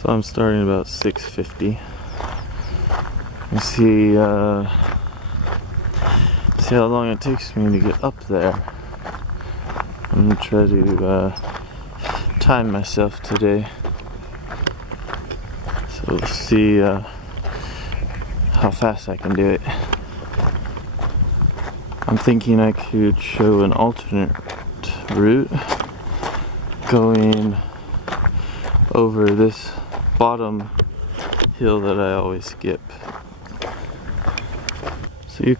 So I'm starting about 6:50. You see how long it takes me to get up there. I'm gonna try to time myself today. So we'll see how fast I can do it. I'm thinking I could show an alternate route going over this bottom hill that I always skip. So you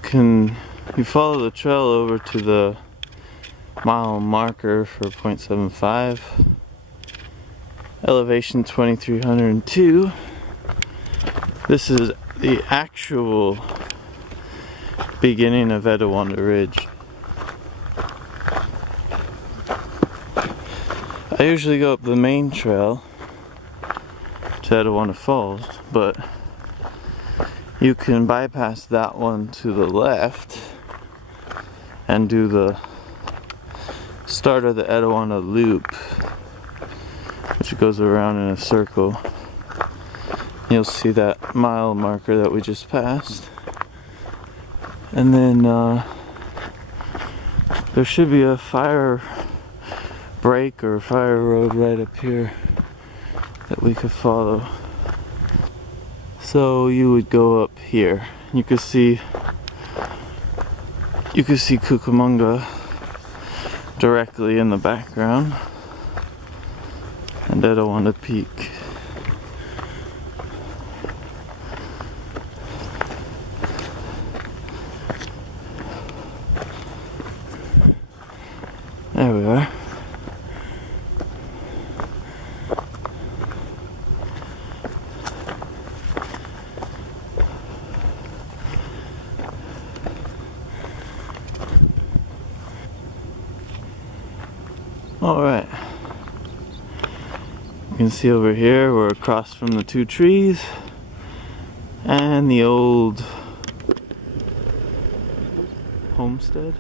follow the trail over to the mile marker for 0.75, elevation 2302. This is the actual beginning of Etiwanda Ridge. I usually go up the main trail to Etiwanda Falls, but you can bypass that one to the left and do the start of the Etiwanda Loop, which goes around in a circle. You'll see that mile marker that we just passed. And then there should be a fire break or fire road right up here that we could follow. So you would go up here. You could see Cucamonga directly in the background and Etiwanda Peak. There we are. Alright. You can see over here we're across from the two trees and the old homestead.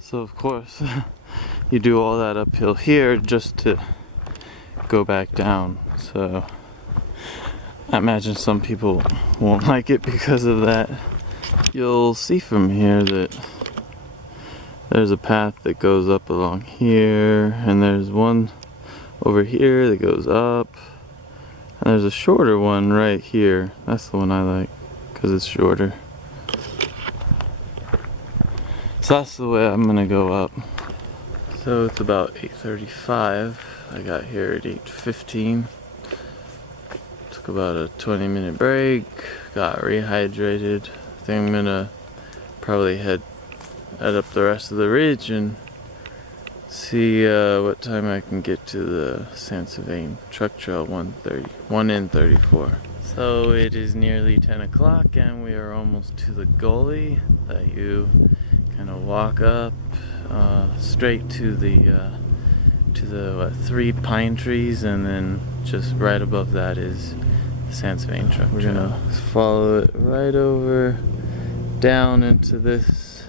So of course you do all that uphill here just to go back down. So I imagine some people won't like it because of that. You'll see from here that there's a path that goes up along here, and there's one over here that goes up, and there's a shorter one right here. That's the one I like because it's shorter. So that's the way I'm gonna go up. So it's about 8:35. I got here at 8:15. Took about a 20-minute break. Got rehydrated. I think I'm gonna probably head up the rest of the ridge and see what time I can get to the San Sylvain Truck Trail 1N34. So it is nearly 10 o'clock and we are almost to the gully that you kind of walk up straight to the three pine trees, and then just right above that is the San Sylvain Truck Trail. We're gonna follow it right over down into this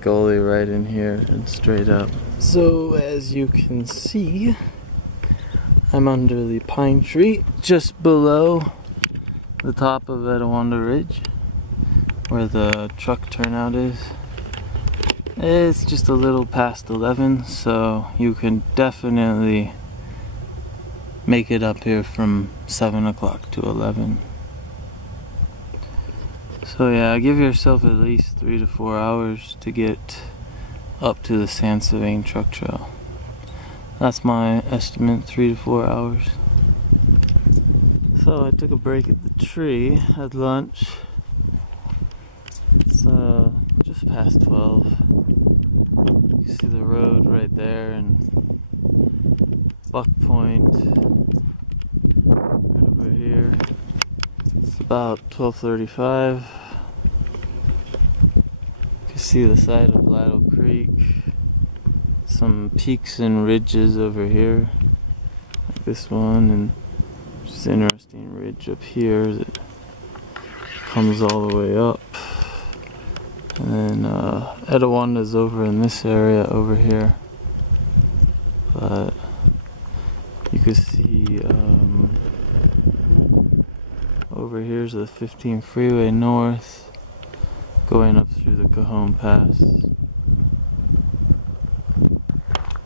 gully right in here and straight up. So as you can see, I'm under the pine tree just below the top of Etiwanda Ridge where the truck turnout is. It's just a little past 11, so you can definitely make it up here from 7 o'clock to 11. So yeah, give yourself at least 3 to 4 hours to get up to the San Sylvain Truck Trail. That's my estimate, 3 to 4 hours. So I took a break at the tree, had lunch. It's just past 12. You can see the road right there and Buck Point right over here. It's about 12:35. You can see the side of Lattle Creek. Some peaks and ridges over here, like this one, and Just interesting ridge up here that comes all the way up. And then Etiwanda's over in this area over here. But you can see over here's the 15 freeway north going up through the Cajon Pass.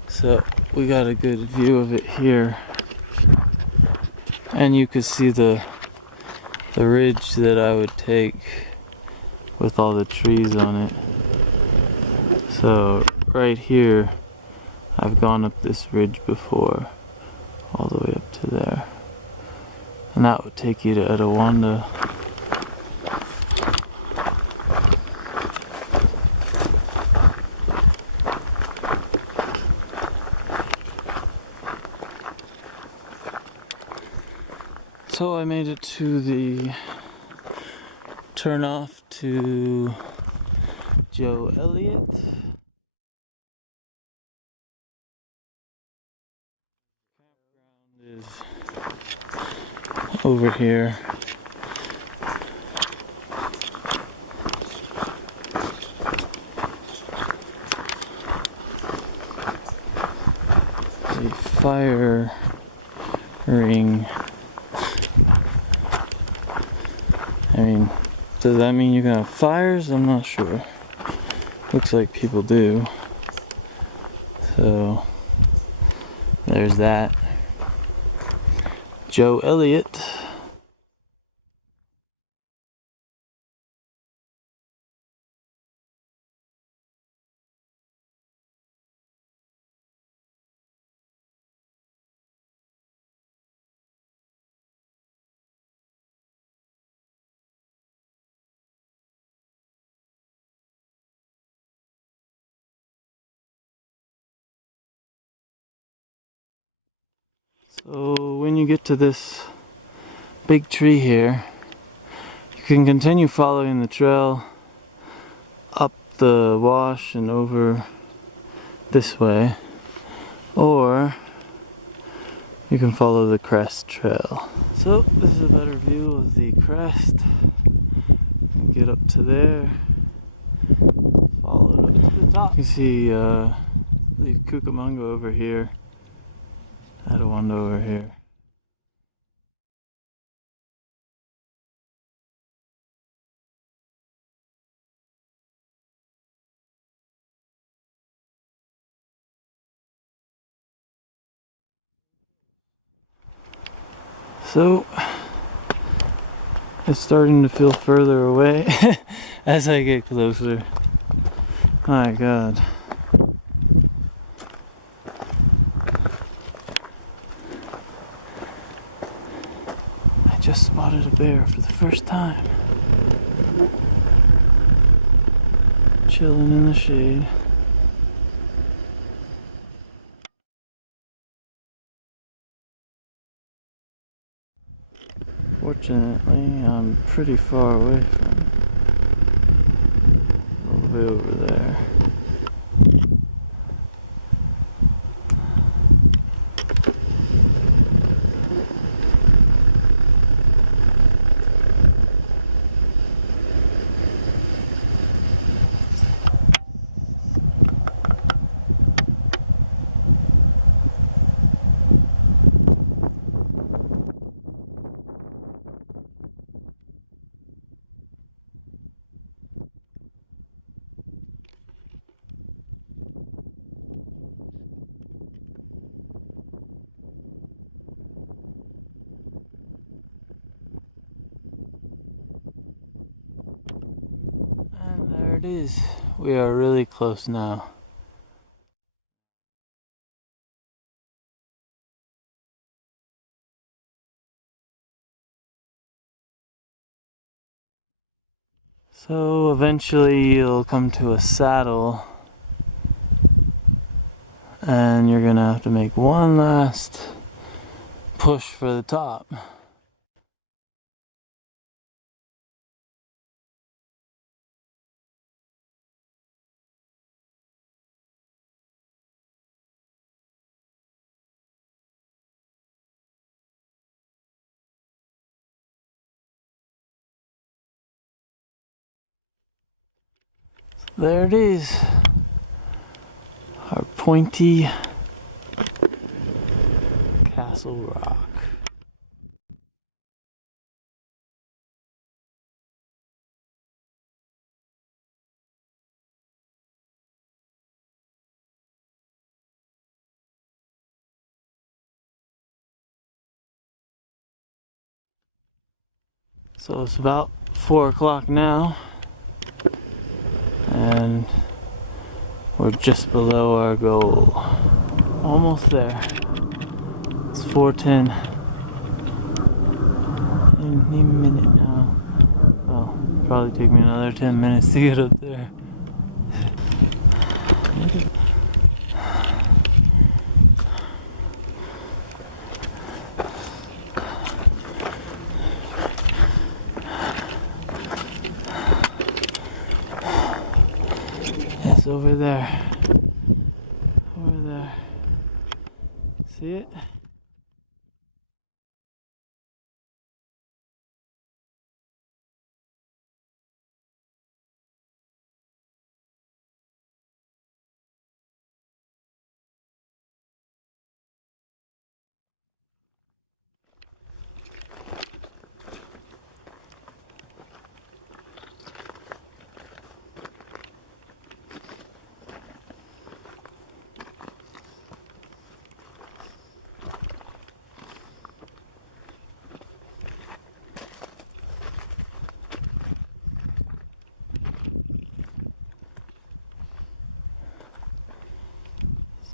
So we got a good view of it here. And you can see the ridge that I would take with all the trees on it. So right here, I've gone up this ridge before, all the way up to there. And that would take you to Etiwanda. So I made it to the turnoff to Joe Elliott. Campground is over here. A fire ring. I mean, does that mean you can have fires? I'm not sure. Looks like people do. So, there's that. Joe Elliott. So when you get to this big tree here, you can continue following the trail up the wash and over this way, or you can follow the crest trail. So this is a better view of the crest. Get up to there, follow it up to the top. You can see leave Cucamonga over here, Etiwanda over here. So it's starting to feel further away as I get closer. My God. I just spotted a bear for the first time. Chilling in the shade. Fortunately, I'm pretty far away from it. All the way over there. And there it is. We are really close now. So eventually you'll come to a saddle and you're gonna have to make one last push for the top. There it is. Our pointy Castle Rock. So it's about 4 o'clock now, and we're just below our goal. Almost there. It's 4:10. Any minute now. Well, probably take me another 10 minutes to get up there. It's over there. Over there. See it?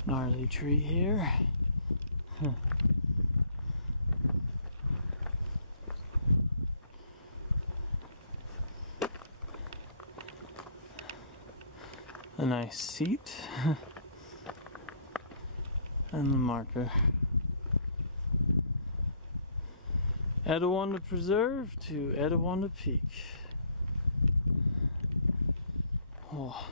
Gnarly tree here. A nice seat. And the marker. Etiwanda Preserve to Etiwanda Peak. Oh.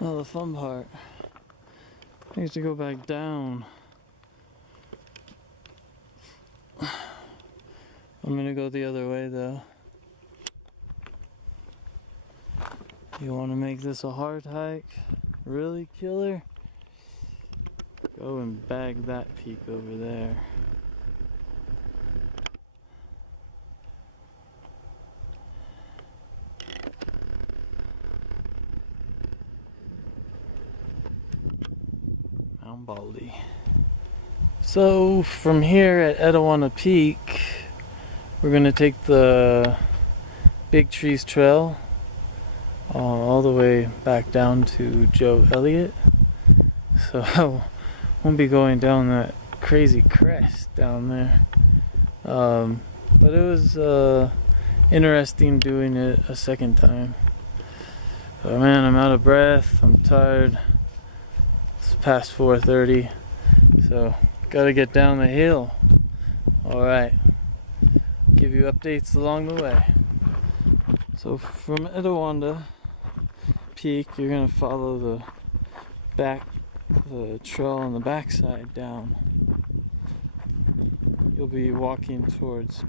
Oh, the fun part. I have to go back down. I'm gonna go the other way though. You wanna make this a hard hike? Really, killer? Go and bag that peak over there. Mount Baldy. So from here at Etiwanda Peak, we're gonna take the Big Trees Trail all the way back down to Joe Elliott. So I won't be going down that crazy crest down there. But it was interesting doing it a second time. But man, I'm out of breath, I'm tired. It's past 4:30, so gotta get down the hill. Alright, give you updates along the way. So from Etiwanda Peak, you're gonna follow the trail on the backside down. You'll be walking towards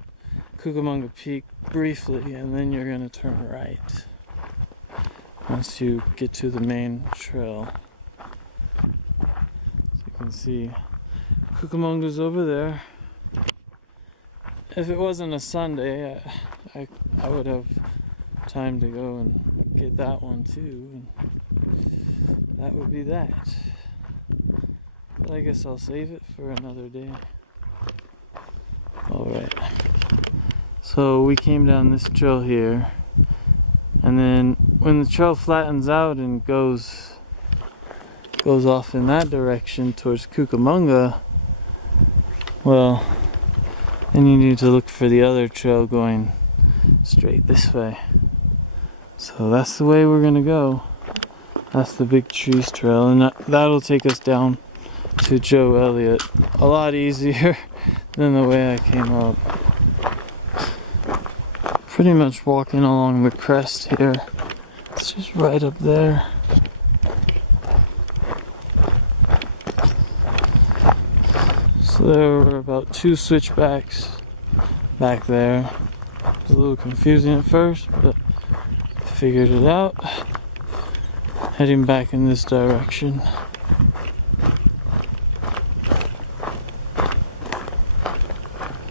Cucamonga Peak briefly, and then you're gonna turn right once you get to the main trail. So you can see Cucamonga's over there. If it wasn't a Sunday, I would have time to go and get that one too, and that would be that. But I guess I'll save it for another day. Alright, so we came down this trail here, and then when the trail flattens out and goes off in that direction towards Cucamonga, well, then you need to look for the other trail going straight this way. So that's the way we're gonna go. That's the Big Trees Trail, and that'll take us down to Joe Elliott. A lot easier than the way I came up. pretty much walking along the crest here. It's just right up there. So there were about 2 switchbacks back there. It was a little confusing at first, but I figured it out. Heading back in this direction.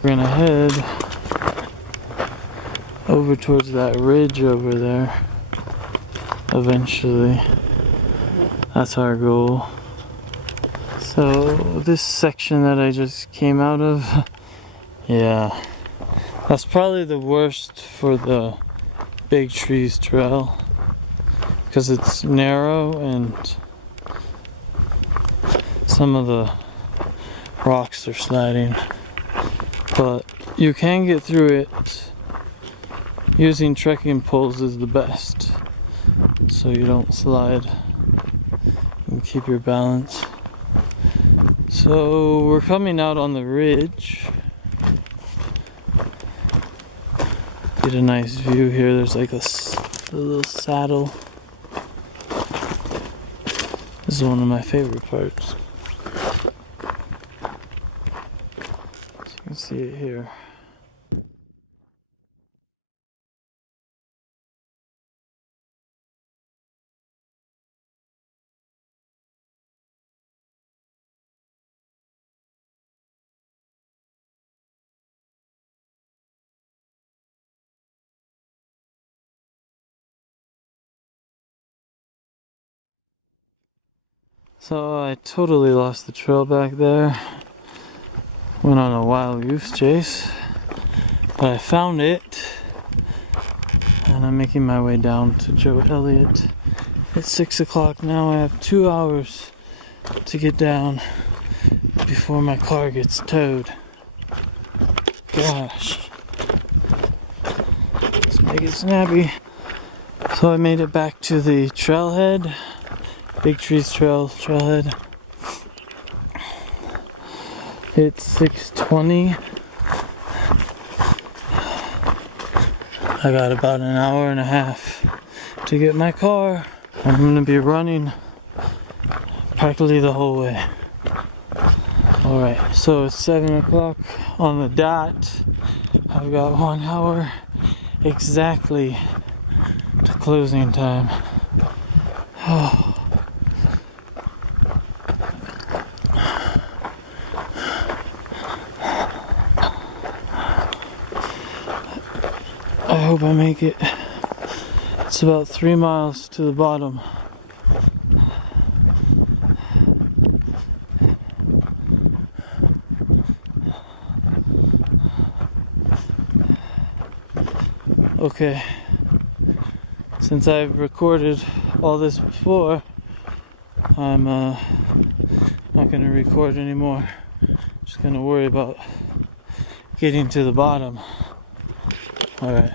We're gonna head over towards that ridge over there eventually. That's our goal. So this section that I just came out of, yeah, that's probably the worst for the Big Trees Trail because it's narrow and some of the rocks are sliding, but you can get through it. Using trekking poles is the best so you don't slide and keep your balance. So we're coming out on the ridge. Get a nice view here. There's like a little saddle. This is one of my favorite parts. So you can see it here. So I totally lost the trail back there. Went on a wild goose chase, but I found it, and I'm making my way down to Joe Elliott. It's 6 o'clock now. I have 2 hours to get down before my car gets towed. Gosh, let's make it snappy. So I made it back to the trailhead. Big Trees trailhead. It's 6:20. I got about an hour and a half to get my car. I'm gonna be running practically the whole way. Alright, so it's 7 o'clock on the dot. I've got 1 hour exactly to closing time. I hope I make it. It's about 3 miles to the bottom. Okay, since I've recorded all this before, I'm not going to record anymore. Just going to worry about getting to the bottom. Alright.